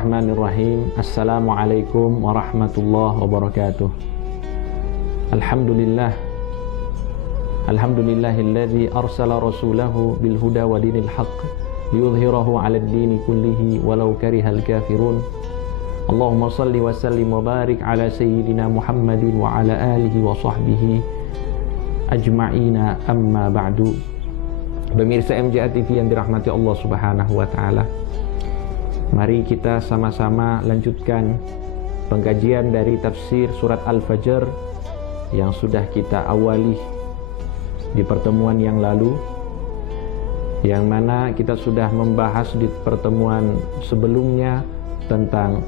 Bismillahirrahmanirrahim. Assalamualaikum warahmatullahi wabarakatuh. Alhamdulillahilladzi arsala rasulahu bil huda wa dinil haqq liyudhhirahu 'alad dini kullihi walau karihal kafirun. Allahumma shalli wa sallim wa barik ala sayyidina Muhammadin wa ala alihi wa sahbihi ajma'ina, amma ba'du. Pemirsa MJA TV yang dirahmati Allah Subhanahu wa taala, mari kita sama-sama lanjutkan pengkajian dari tafsir surat Al-Fajr yang sudah kita awali di pertemuan yang lalu, yang mana kita sudah membahas di pertemuan sebelumnya tentang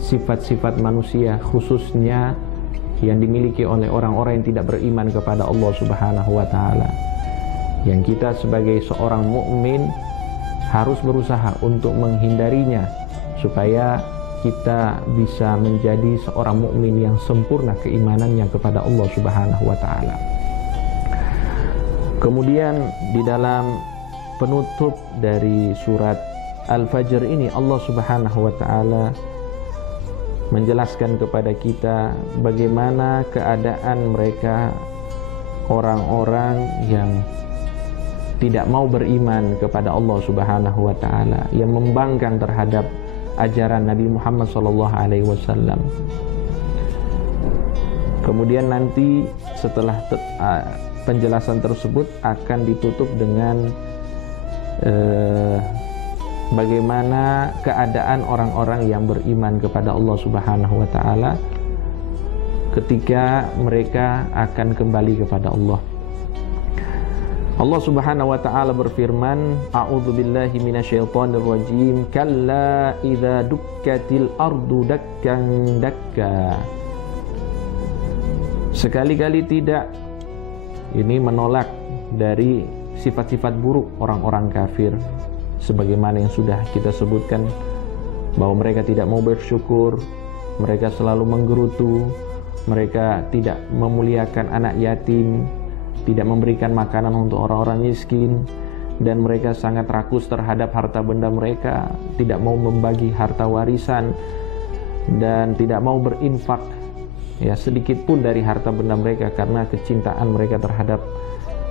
sifat-sifat manusia, khususnya yang dimiliki oleh orang-orang yang tidak beriman kepada Allah Subhanahu wa taala, yang kita sebagai seorang mukmin harus berusaha untuk menghindarinya supaya kita bisa menjadi seorang mukmin yang sempurna keimanannya kepada Allah Subhanahu wa taala. Kemudian di dalam penutup dari surat Al-Fajr ini, Allah Subhanahu wa taala menjelaskan kepada kita bagaimana keadaan mereka, orang-orang yang tidak mau beriman kepada Allah Subhanahu wa taala, yang membangkang terhadap ajaran Nabi Muhammad SAW. Kemudian nanti setelah penjelasan tersebut akan ditutup dengan bagaimana keadaan orang-orang yang beriman kepada Allah Subhanahu wa taala ketika mereka akan kembali kepada Allah. Allah Subhanahu wa taala berfirman, A'udzu billahi minasyaitonir rajim, kalla idza dukkatil ardu dakkan dakka. Sekali-kali tidak. Ini menolak dari sifat-sifat buruk orang-orang kafir, sebagaimana yang sudah kita sebutkan bahwa mereka tidak mau bersyukur, mereka selalu menggerutu, mereka tidak memuliakan anak yatim, tidak memberikan makanan untuk orang-orang miskin, dan mereka sangat rakus terhadap harta benda mereka, tidak mau membagi harta warisan, dan tidak mau berinfak sedikit pun dari harta benda mereka karena kecintaan mereka terhadap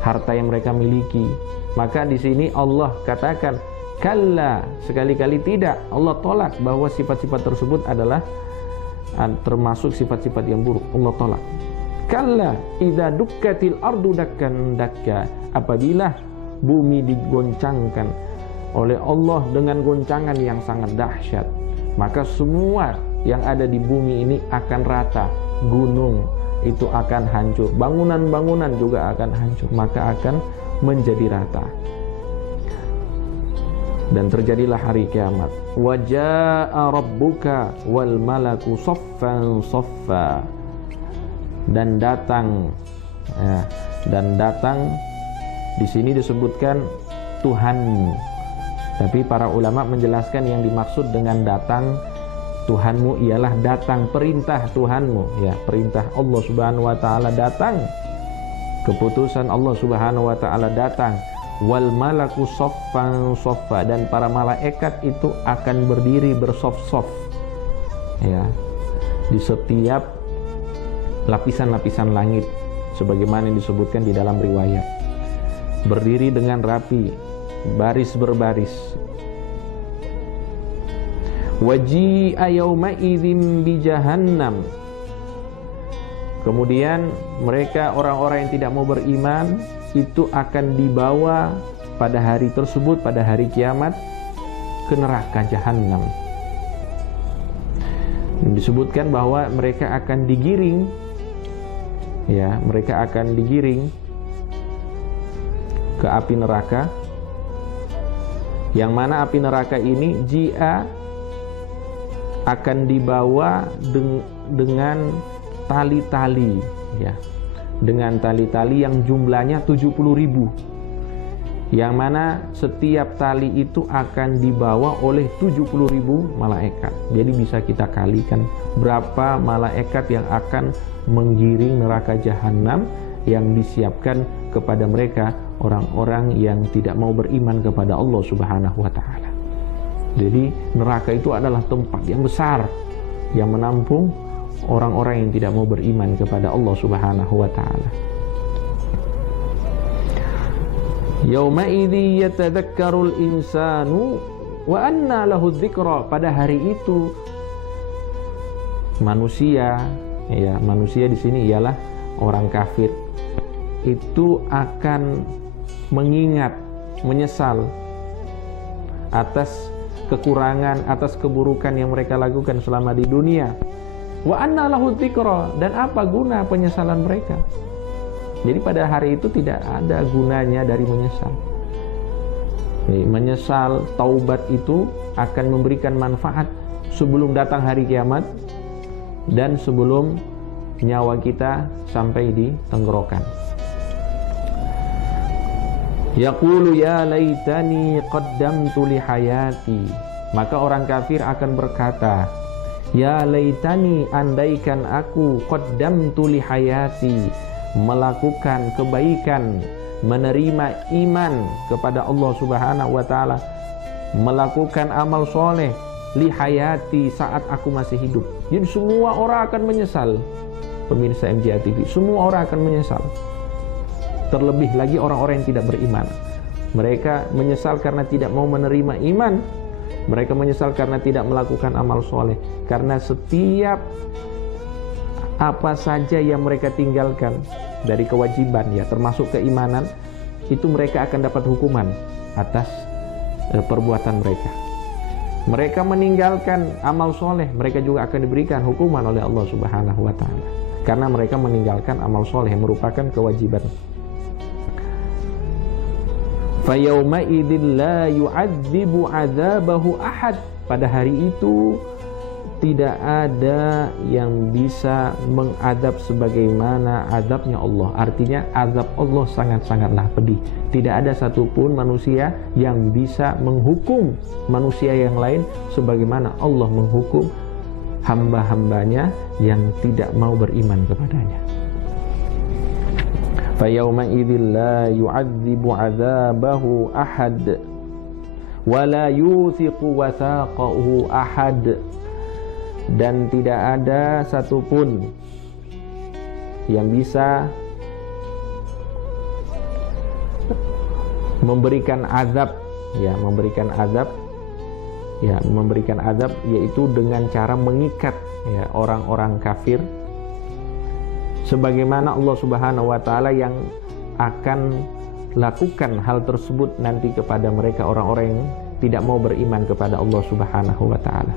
harta yang mereka miliki. Maka di sini Allah katakan kalla, sekali-kali tidak. Allah tolak bahwa sifat-sifat tersebut adalah termasuk sifat-sifat yang buruk. Allah tolak. Kalla idza dukkatil ardu dakkan dakka, apabila bumi digoncangkan oleh Allah dengan goncangan yang sangat dahsyat, maka semua yang ada di bumi ini akan rata. Gunung itu akan hancur, bangunan-bangunan juga akan hancur, maka akan menjadi rata. Dan terjadilah hari kiamat. Wa jaa rabbuka wal malaku saffan saffa. Dan datang di sini disebutkan Tuhanmu, tapi para ulama menjelaskan yang dimaksud dengan datang Tuhanmu ialah datang perintah Tuhanmu, perintah Allah Subhanahu wa taala datang, keputusan Allah Subhanahu wa taala datang. Wal malaku saffan saffa, dan para malaikat itu akan berdiri bersof-sof di setiap lapisan-lapisan langit, sebagaimana yang disebutkan di dalam riwayat. Berdiri dengan rapi, baris berbaris. Waji'a yauma idzin bi jahannam. Kemudian mereka, orang-orang yang tidak mau beriman, itu akan dibawa pada hari tersebut, pada hari kiamat, ke neraka jahanam. Disebutkan bahwa mereka akan digiring, mereka akan digiring ke api neraka, yang mana api neraka ini akan dibawa dengan tali-tali, dengan tali-tali yang jumlahnya 70.000, yang mana setiap tali itu akan dibawa oleh 70.000 malaikat. Jadi bisa kita kalikan berapa malaikat yang akan menggiring neraka jahanam yang disiapkan kepada mereka, orang-orang yang tidak mau beriman kepada Allah Subhanahu wa taala. Jadi neraka itu adalah tempat yang besar yang menampung orang-orang yang tidak mau beriman kepada Allah Subhanahu wa taala. Yauma idzi yatadzakkarul insanu wa anna lahu dzikra. Pada hari itu manusia, ya, manusia di sini ialah orang kafir, itu akan mengingat, menyesal atas kekurangan, atas keburukan yang mereka lakukan selama di dunia. Wa anna lahu dzikra, dan apa guna penyesalan mereka? Jadi pada hari itu tidak ada gunanya dari menyesal. Menyesal, taubat itu akan memberikan manfaat sebelum datang hari kiamat dan sebelum nyawa kita sampai di tenggorokan. Yaqulu ya laitani qaddamtu li hayati. Maka orang kafir akan berkata, ya laitani, andaikan aku qaddamtu li hayati, melakukan kebaikan, menerima iman kepada Allah Subhanahu wa taala, melakukan amal soleh li hayati, saat aku masih hidup. Jadi semua orang akan menyesal. Pemirsa MJA TV, semua orang akan menyesal. Terlebih lagi orang-orang yang tidak beriman. Mereka menyesal karena tidak mau menerima iman. Mereka menyesal karena tidak melakukan amal soleh. Karena setiap apa saja yang mereka tinggalkan dari kewajiban, ya, termasuk keimanan, itu mereka akan dapat hukuman atas perbuatan mereka. Mereka meninggalkan amal soleh, mereka juga akan diberikan hukuman oleh Allah Subhanahu wa taala, karena mereka meninggalkan amal soleh yang merupakan kewajiban. Fayauma idzil la yu'adzibu 'adzabahu ahad. Pada hari itu tidak ada yang bisa mengadab sebagaimana azabnya Allah. Artinya azab Allah sangat-sangatlah pedih. Tidak ada satupun manusia yang bisa menghukum manusia yang lain sebagaimana Allah menghukum hamba-hambanya yang tidak mau beriman kepadanya. Fayauma idzil la yu'adzibu 'adzabahu ahad wa la yuthiqu wathaqahu ahad. Dan tidak ada satupun yang bisa memberikan azab, memberikan azab, yaitu dengan cara mengikat, ya, orang-orang kafir, sebagaimana Allah Subhanahu wa taala yang akan lakukan hal tersebut nanti kepada mereka, orang-orang yang tidak mau beriman kepada Allah Subhanahu wa taala.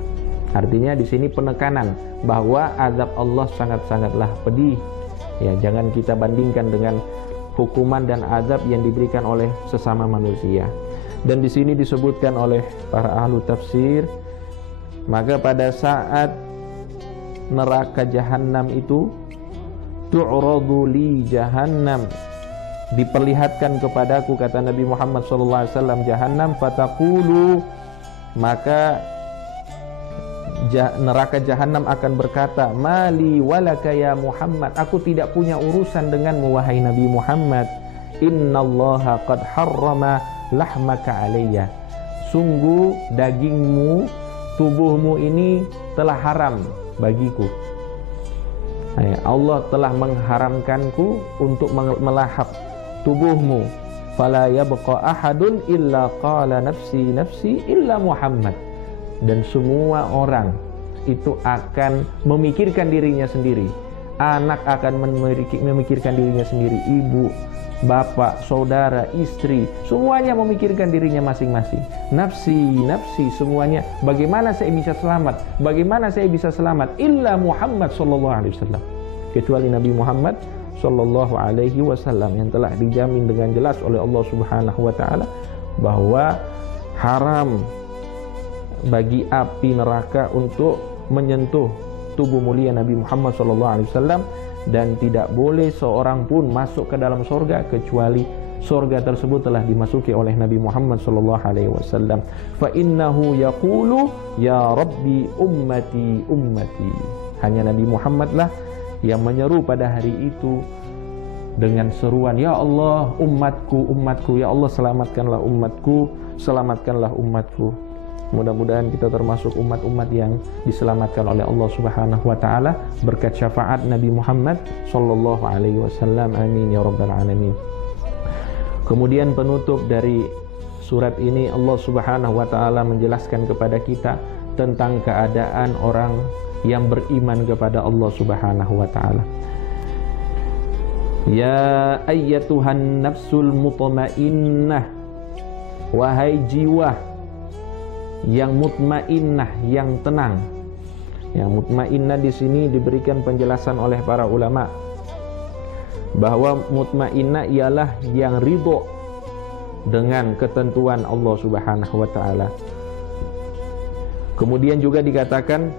Artinya di sini penekanan bahwa azab Allah sangat-sangatlah pedih. Ya, jangan kita bandingkan dengan hukuman dan azab yang diberikan oleh sesama manusia. Dan di sini disebutkan oleh para ahlu tafsir, maka pada saat neraka jahanam itu, tu'radu li jahannam, diperlihatkan kepadaku, kata Nabi Muhammad SAW, jahannam, fataqulu, maka neraka jahanam akan berkata, mali walaka ya Muhammad, aku tidak punya urusan denganmu wahai Nabi Muhammad. Innallaha qad harrama lahmaka alayya, sungguh dagingmu, tubuhmu ini telah haram bagiku. Allah telah mengharamkanku untuk melahap tubuhmu. Fala yabqa ahadun illa qala nafsi nafsi illa Muhammad. Dan semua orang itu akan memikirkan dirinya sendiri. Anak akan memikirkan dirinya sendiri, ibu, bapak, saudara, istri, semuanya memikirkan dirinya masing-masing. Nafsi, nafsi, semuanya. Bagaimana saya bisa selamat? Bagaimana saya bisa selamat? Illa Muhammad sallallahu alaihi wasallam. Kecuali Nabi Muhammad sallallahu alaihi wasallam yang telah dijamin dengan jelas oleh Allah Subhanahu wa taala bahwa haram bagi api neraka untuk menyentuh tubuh mulia Nabi Muhammad SAW, dan tidak boleh seorang pun masuk ke dalam surga kecuali surga tersebut telah dimasuki oleh Nabi Muhammad SAW. Fa innahu yaqulu ya Rabbi ummati ummati. Hanya Nabi Muhammad lah yang menyeru pada hari itu dengan seruan, ya Allah umatku umatku, ya Allah selamatkanlah umatku, selamatkanlah umatku. Mudah-mudahan kita termasuk umat-umat yang diselamatkan oleh Allah Subhanahu wa taala berkat syafaat Nabi Muhammad sallallahu alaihi wasallam. Amin ya rabbal alamin. Kemudian penutup dari surat ini, Allah Subhanahu wa taala menjelaskan kepada kita tentang keadaan orang yang beriman kepada Allah Subhanahu wa taala. Ya ayyatuhan nafsul mutmainnah, wahai jiwa yang mutmainnah, yang tenang. Yang mutmainnah di sini diberikan penjelasan oleh para ulama bahwa mutmainnah ialah yang ridho dengan ketentuan Allah Subhanahu wa taala. Kemudian juga dikatakan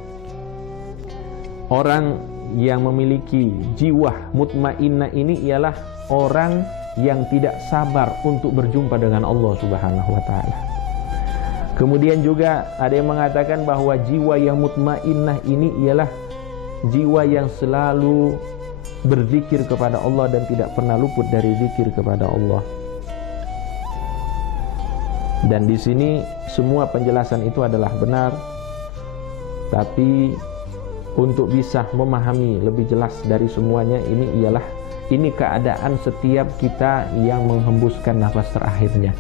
orang yang memiliki jiwa mutmainnah ini ialah orang yang tidak sabar untuk berjumpa dengan Allah Subhanahu wa taala. Kemudian juga ada yang mengatakan bahwa jiwa yang mutmainnah ini ialah jiwa yang selalu berzikir kepada Allah dan tidak pernah luput dari zikir kepada Allah. Dan di sini semua penjelasan itu adalah benar, tapi untuk bisa memahami lebih jelas dari semuanya, ini keadaan setiap kita yang menghembuskan nafas terakhirnya.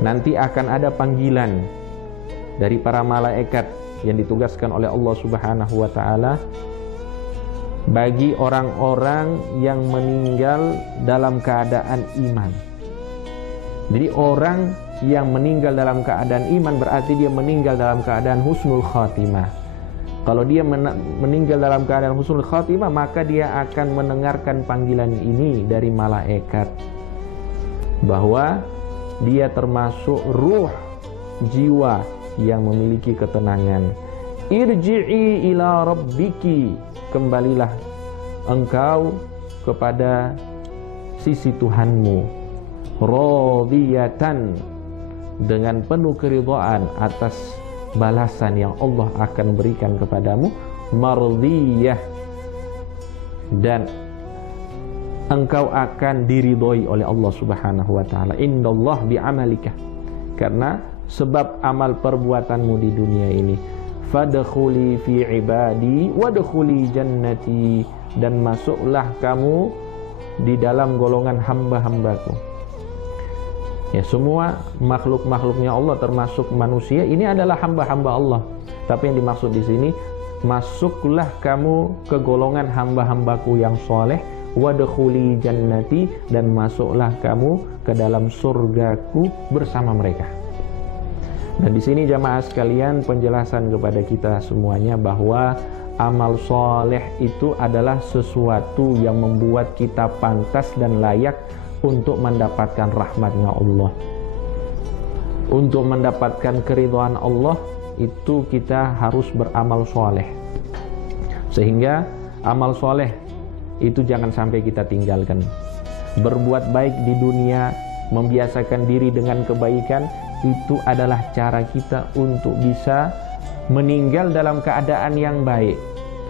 Nanti akan ada panggilan dari para malaikat yang ditugaskan oleh Allah Subhanahu wa taala bagi orang-orang yang meninggal dalam keadaan iman. Jadi orang yang meninggal dalam keadaan iman berarti dia meninggal dalam keadaan husnul khatimah. Kalau dia meninggal dalam keadaan husnul khatimah, maka dia akan mendengarkan panggilan ini dari malaikat bahwa dia termasuk ruh jiwa yang memiliki ketenangan. Irji'i ila rabbiki, kembalilah engkau kepada sisi Tuhanmu, radiyatan, dengan penuh keridhaan atas balasan yang Allah akan berikan kepadamu, mardiyah, dan engkau akan diridhoi oleh Allah Subhanahu wa taala. Indallah bi'amalika, karena sebab amal perbuatanmu di dunia ini. Fadkhuli fi ibadi wadkhuli jannati, dan masuklah kamu di dalam golongan hamba-hambaku. Ya, semua makhluk-makhluknya Allah termasuk manusia ini adalah hamba-hamba Allah. Tapi yang dimaksud di sini, masuklah kamu ke golongan hamba-hambaku yang soleh, wadkhuli jannati, dan masuklah kamu ke dalam surgaku bersama mereka. Dan di sini jamaah sekalian penjelasan kepada kita semuanya bahwa amal soleh itu adalah sesuatu yang membuat kita pantas dan layak untuk mendapatkan rahmatnya Allah. Untuk mendapatkan keridhaan Allah itu kita harus beramal soleh. Sehingga amal soleh itu jangan sampai kita tinggalkan. Berbuat baik di dunia, membiasakan diri dengan kebaikan, itu adalah cara kita untuk bisa meninggal dalam keadaan yang baik.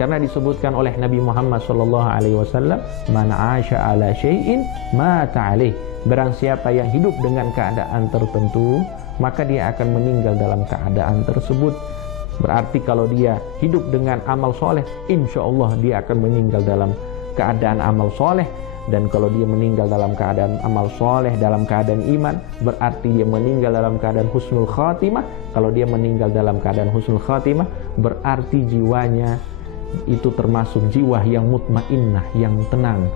Karena disebutkan oleh Nabi Muhammad SAW, man 'asha 'ala syai'in mata 'alaih. Barang siapa yang hidup dengan keadaan tertentu, maka dia akan meninggal dalam keadaan tersebut. Berarti kalau dia hidup dengan amal soleh, insya Allah dia akan meninggal dalam keadaan amal soleh. Dan kalau dia meninggal dalam keadaan amal soleh, dalam keadaan iman, berarti dia meninggal dalam keadaan husnul khatimah. Kalau dia meninggal dalam keadaan husnul khatimah, berarti jiwanya itu termasuk jiwa yang mutmainnah, yang tenang,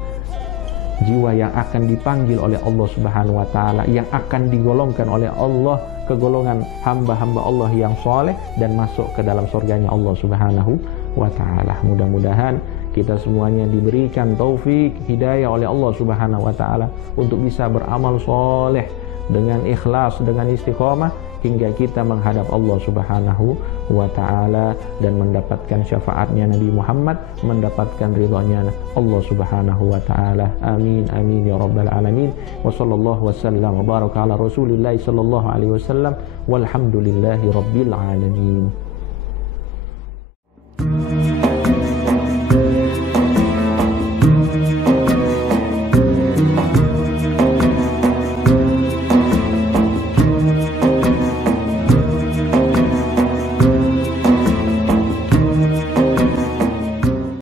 jiwa yang akan dipanggil oleh Allah Subhanahu wa taala, yang akan digolongkan oleh Allah ke golongan hamba-hamba Allah yang soleh dan masuk ke dalam surganya Allah Subhanahu wa taala. Mudah-mudahan kita semuanya diberikan taufik hidayah oleh Allah Subhanahu wa taala untuk bisa beramal soleh dengan ikhlas, dengan istiqamah, hingga kita menghadap Allah Subhanahu wa ta'ala dan mendapatkan syafaatnya Nabi Muhammad, mendapatkan ridhonya Allah Subhanahu wa ta'ala. Amin amin ya rabbal alamin. Wa sallallahu wasallam wa baraka ala Rasulillah sallallahu alaihi wasallam walhamdulillahi rabbil alamin.